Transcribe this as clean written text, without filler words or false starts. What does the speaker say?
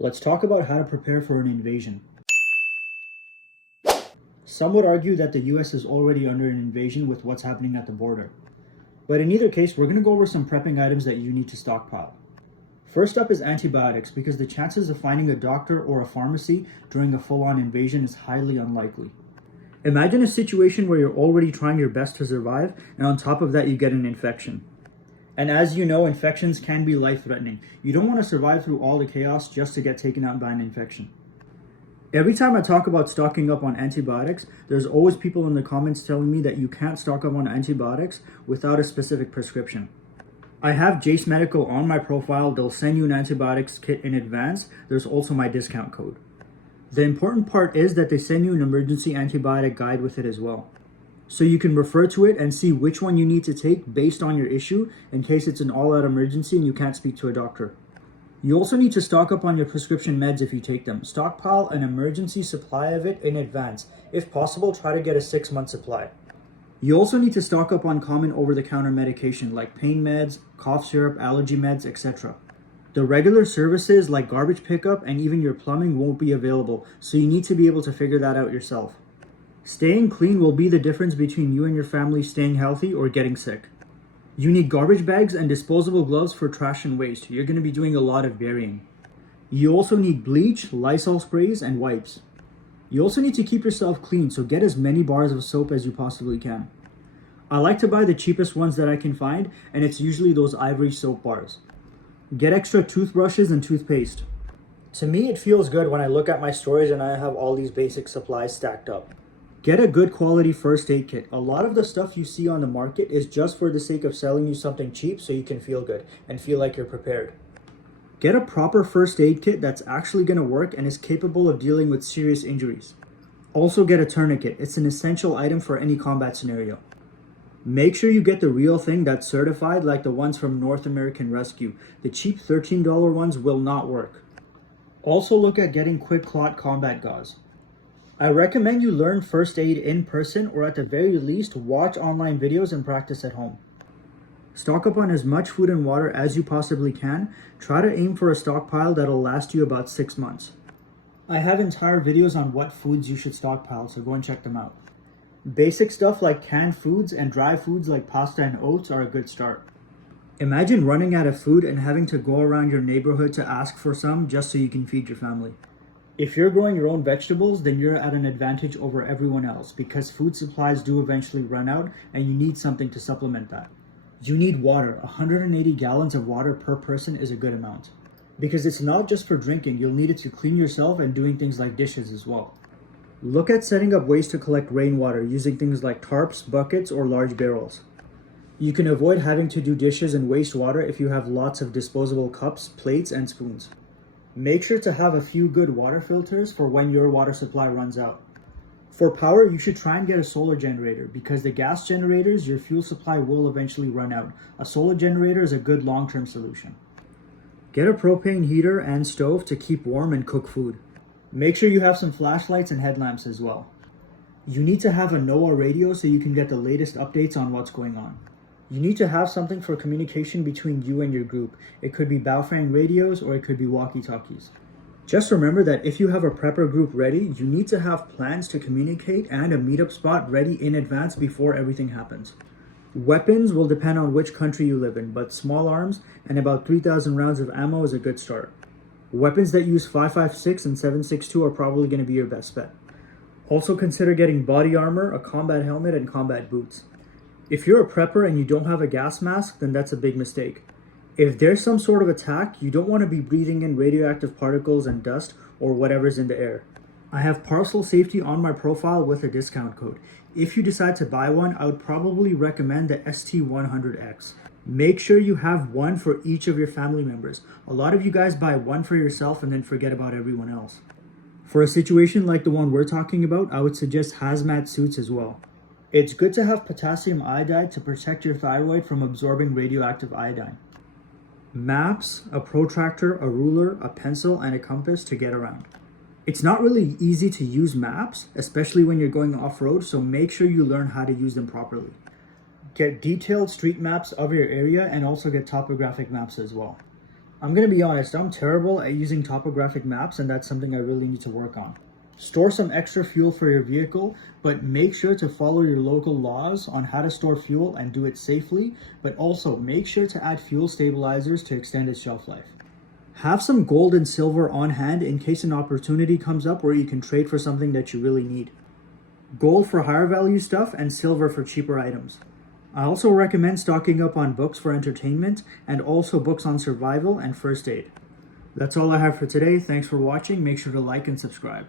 Let's talk about how to prepare for an invasion. Some would argue that the US is already under an invasion with what's happening at the border. But in either case, we're going to go over some prepping items that you need to stockpile. First up is antibiotics, because the chances of finding a doctor or a pharmacy during a full-on invasion is highly unlikely. Imagine a situation where you're already trying your best to survive, and on top of that you get an infection. And as you know, infections can be life-threatening. You don't want to survive through all the chaos just to get taken out by an infection. Every time I talk about stocking up on antibiotics, there's always people in the comments telling me that you can't stock up on antibiotics without a specific prescription. I have JASE Medical on my profile. They'll send you an antibiotics kit in advance. There's also my discount code. The important part is that they send you an emergency antibiotic guide with it as well. So you can refer to it and see which one you need to take based on your issue in case it's an all-out emergency and you can't speak to a doctor. You also need to stock up on your prescription meds if you take them. Stockpile an emergency supply of it in advance. If possible, try to get a 6-month supply. You also need to stock up on common over-the-counter medication like pain meds, cough syrup, allergy meds, etc. The regular services like garbage pickup and even your plumbing won't be available, so you need to be able to figure that out yourself. Staying clean will be the difference between you and your family staying healthy or getting sick. You need garbage bags and disposable gloves for trash and waste. You're going to be doing a lot of burying. You also need bleach, Lysol sprays, and wipes. You also need to keep yourself clean, so get as many bars of soap as you possibly can. I like to buy the cheapest ones that I can find, and it's usually those ivory soap bars. Get extra toothbrushes and toothpaste. To me, it feels good when I look at my storage and I have all these basic supplies stacked up. Get a good quality first aid kit. A lot of the stuff you see on the market is just for the sake of selling you something cheap so you can feel good and feel like you're prepared. Get a proper first aid kit that's actually going to work and is capable of dealing with serious injuries. Also get a tourniquet. It's an essential item for any combat scenario. Make sure you get the real thing that's certified, like the ones from North American Rescue. The cheap $13 ones will not work. Also look at getting quick clot combat gauze. I recommend you learn first aid in person, or at the very least watch online videos and practice at home. Stock up on as much food and water as you possibly can. Try to aim for a stockpile that'll last you about 6 months. I have entire videos on what foods you should stockpile, so go and check them out. Basic stuff like canned foods and dry foods like pasta and oats are a good start. Imagine running out of food and having to go around your neighborhood to ask for some just so you can feed your family. If you're growing your own vegetables, then you're at an advantage over everyone else because food supplies do eventually run out and you need something to supplement that. You need water. 180 gallons of water per person is a good amount. Because it's not just for drinking, you'll need it to clean yourself and doing things like dishes as well. Look at setting up ways to collect rainwater using things like tarps, buckets, or large barrels. You can avoid having to do dishes and waste water if you have lots of disposable cups, plates, and spoons. Make sure to have a few good water filters for when your water supply runs out. For power, you should try and get a solar generator because the gas generators, your fuel supply will eventually run out. A solar generator is a good long-term solution. Get a propane heater and stove to keep warm and cook food. Make sure you have some flashlights and headlamps as well. You need to have a NOAA radio so you can get the latest updates on what's going on. You need to have something for communication between you and your group. It could be Baofeng radios or it could be walkie-talkies. Just remember that if you have a prepper group ready, you need to have plans to communicate and a meetup spot ready in advance before everything happens. Weapons will depend on which country you live in, but small arms and about 3,000 rounds of ammo is a good start. Weapons that use 5.56 and 7.62 are probably going to be your best bet. Also consider getting body armor, a combat helmet, and combat boots. If you're a prepper and you don't have a gas mask, then that's a big mistake. If there's some sort of attack, you don't want to be breathing in radioactive particles and dust or whatever's in the air. I have parcel safety on my profile with a discount code. If you decide to buy one, I would probably recommend the ST100X. Make sure you have one for each of your family members. A lot of you guys buy one for yourself and then forget about everyone else. For a situation like the one we're talking about, I would suggest hazmat suits as well. It's good to have potassium iodide to protect your thyroid from absorbing radioactive iodine. Maps, a protractor, a ruler, a pencil, and a compass to get around. It's not really easy to use maps, especially when you're going off-road, so make sure you learn how to use them properly. Get detailed street maps of your area and also get topographic maps as well. I'm gonna be honest, I'm terrible at using topographic maps, and that's something I really need to work on. Store some extra fuel for your vehicle, but make sure to follow your local laws on how to store fuel and do it safely, but also make sure to add fuel stabilizers to extend its shelf life. Have some gold and silver on hand in case an opportunity comes up where you can trade for something that you really need. Gold for higher value stuff and silver for cheaper items. I also recommend stocking up on books for entertainment and also books on survival and first aid. That's all I have for today. Thanks for watching. Make sure to like and subscribe.